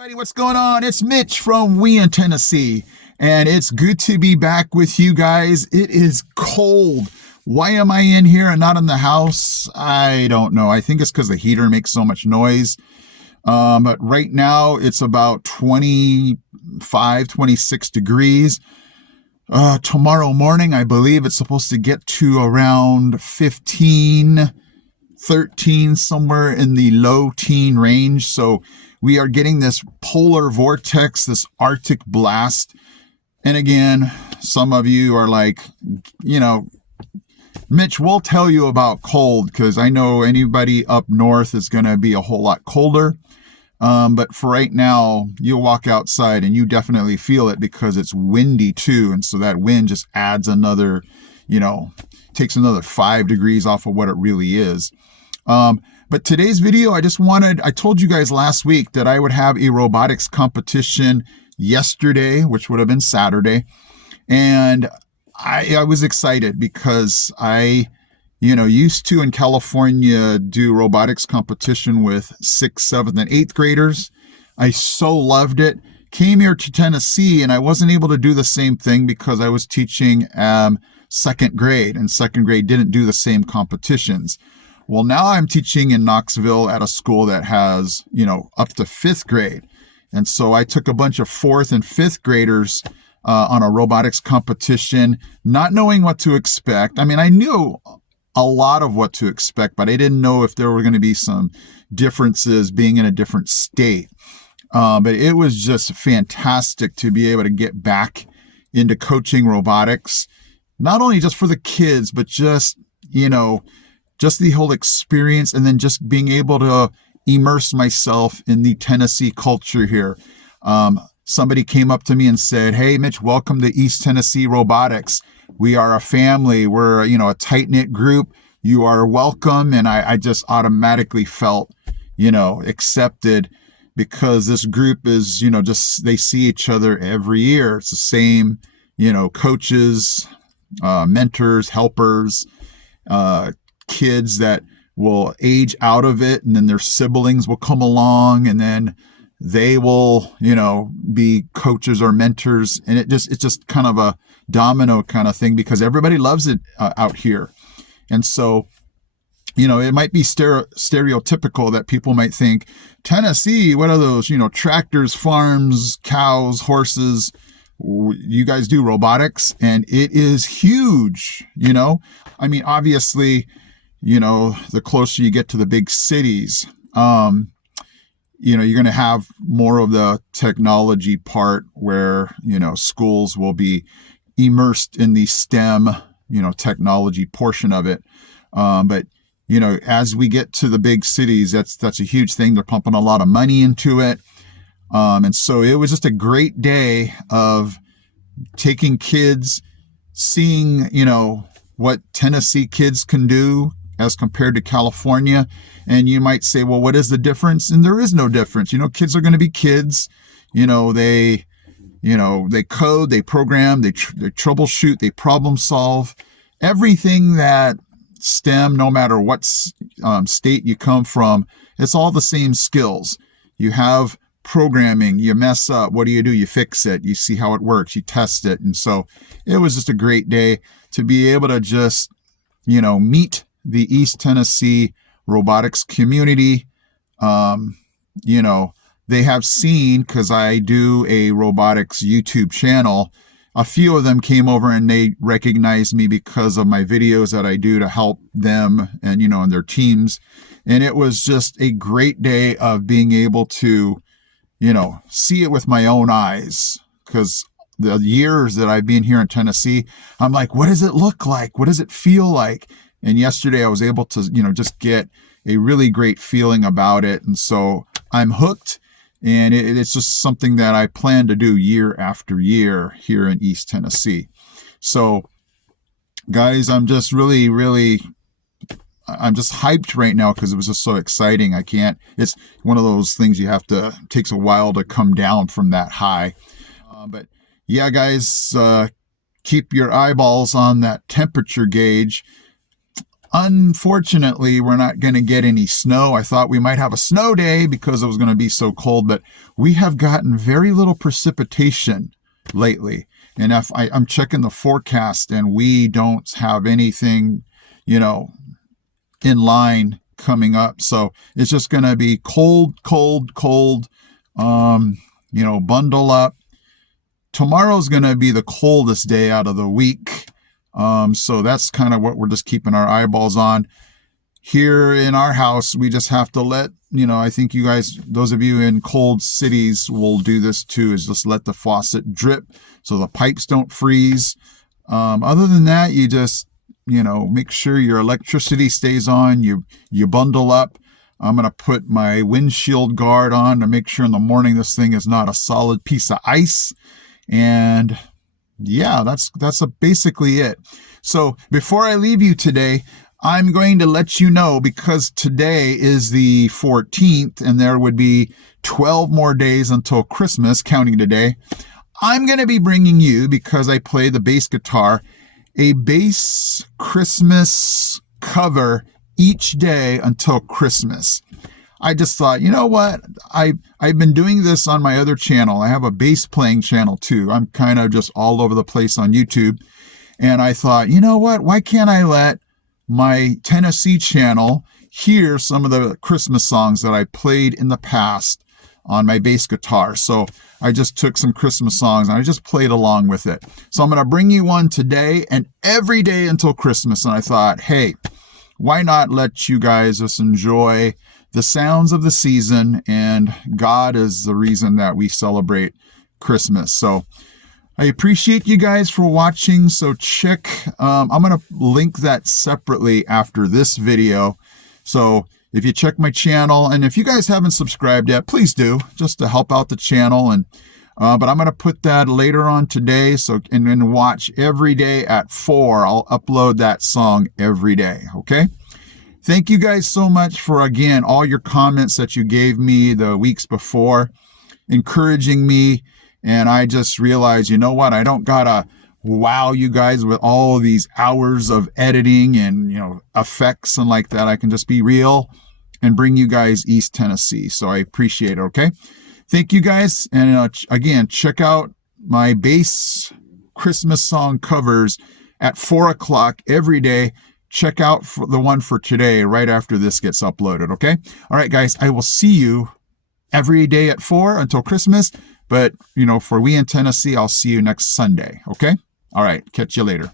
Everybody, what's going on? It's Mitch from Wheeling, Tennessee, and it's good to be back with you guys. It is cold. Why am I in here and not in the house? I don't know. I think it's because the heater makes so much noise. But right now it's about 25, 26 degrees. Tomorrow morning, I believe it's supposed to get to around 15, 13, somewhere in the low teen range. So we are getting this polar vortex, this Arctic blast. And again, some of you are like, Mitch, we'll tell you about cold because I know anybody up north is going to be a whole lot colder. But for right now, you'll walk outside and you definitely feel it because it's windy too. And so that wind just adds another, takes another 5 degrees off of what it really is. But today's video, I told you guys last week that I would have a robotics competition yesterday, which would have been Saturday. And I was excited because I used to in California do robotics competition with 6th, 7th, and 8th graders. I so loved it. Came here to Tennessee and I wasn't able to do the same thing because I was teaching 2nd grade, and 2nd grade didn't do the same competitions. Well, now I'm teaching in Knoxville at a school that has, up to 5th grade. And so I took a bunch of 4th and 5th graders on a robotics competition, not knowing what to expect. I mean, I knew a lot of what to expect, but I didn't know if there were going to be some differences being in a different state. But it was just fantastic to be able to get back into coaching robotics, not only just for the kids, but just the whole experience, and then just being able to immerse myself in the Tennessee culture here. Somebody came up to me and said, "Hey, Mitch, welcome to East Tennessee Robotics. We are a family. We're, a tight-knit group. You are welcome." And I just automatically felt, accepted because this group is, they see each other every year. It's the same, coaches, mentors, helpers, kids that will age out of it, and then their siblings will come along, and then they will, be coaches or mentors. And it's just kind of a domino kind of thing because everybody loves it out here. And so, it might be stereotypical that people might think, Tennessee, what are those, tractors, farms, cows, horses? You guys do robotics, and it is huge, I mean, obviously, the closer you get to the big cities, you're going to have more of the technology part where, schools will be immersed in the STEM, technology portion of it. But, as we get to the big cities, that's a huge thing. They're pumping a lot of money into it. And so it was just a great day of taking kids, seeing, what Tennessee kids can do as compared to California. And you might say, well, what is the difference? And there is no difference. Kids are going to be kids. They code, they program, they troubleshoot, they problem solve. Everything that STEM, no matter what state you come from, it's all the same skills. You have programming, you mess up, what do? You fix it, you see how it works, you test it. And so it was just a great day to be able to just, meet the East Tennessee robotics community. They have seen, because I do a robotics YouTube channel, a few of them came over and they recognized me because of my videos that I do to help them and, and their teams. And it was just a great day of being able to, see it with my own eyes, because the years that I've been here in Tennessee, I'm like, what does it look like? What does it feel like? And yesterday I was able to, just get a really great feeling about it. And so I'm hooked, and it's just something that I plan to do year after year here in East Tennessee. So guys, I'm just really, I'm just hyped right now because it was just so exciting. It's one of those things takes a while to come down from that high. But yeah, guys, keep your eyeballs on that temperature gauge. Unfortunately, we're not going to get any snow. I thought we might have a snow day because it was going to be so cold, but we have gotten very little precipitation lately. And if I'm checking the forecast and we don't have anything, in line coming up. So it's just going to be cold, cold, cold. Bundle up. Tomorrow's going to be the coldest day out of the week. So that's kind of what we're just keeping our eyeballs on. Here in our house, we just have to let, I think you guys, those of you in cold cities will do this too, is just let the faucet drip so the pipes don't freeze. Other than that, you just, make sure your electricity stays on. You bundle up. I'm going to put my windshield guard on to make sure in the morning this thing is not a solid piece of ice. And yeah, that's basically it. So before I leave you today, I'm going to let you know, because today is the 14th and there would be 12 more days until Christmas, counting today. I'm going to be bringing you, because I play the bass guitar, a bass Christmas cover each day until Christmas. I just thought, you know what? I've been doing this on my other channel. I have a bass playing channel too. I'm kind of just all over the place on YouTube. And I thought, you know what? Why can't I let my Tennessee channel hear some of the Christmas songs that I played in the past on my bass guitar? So I just took some Christmas songs and I just played along with it. So I'm going to bring you one today and every day until Christmas. And I thought, hey, why not let you guys just enjoy the sounds of the season, and God is the reason that we celebrate Christmas. So I appreciate you guys for watching. So I'm going to link that separately after this video. So if you check my channel, and if you guys haven't subscribed yet, please do, just to help out the channel. And but I'm going to put that later on today. So, and then watch every day at 4. I'll upload that song every day. Okay. Thank you guys so much for, again, all your comments that you gave me the weeks before, encouraging me. And I just realized, you know what? I don't gotta wow you guys with all these hours of editing and, effects and like that. I can just be real and bring you guys East Tennessee. So I appreciate it. Okay. Thank you guys. And again, check out my bass Christmas song covers at 4 o'clock every day. Check out for the one for today right after this gets uploaded, okay? All right, guys, I will see you every day at 4 until Christmas. But, for we in Tennessee, I'll see you next Sunday, okay? All right, catch you later.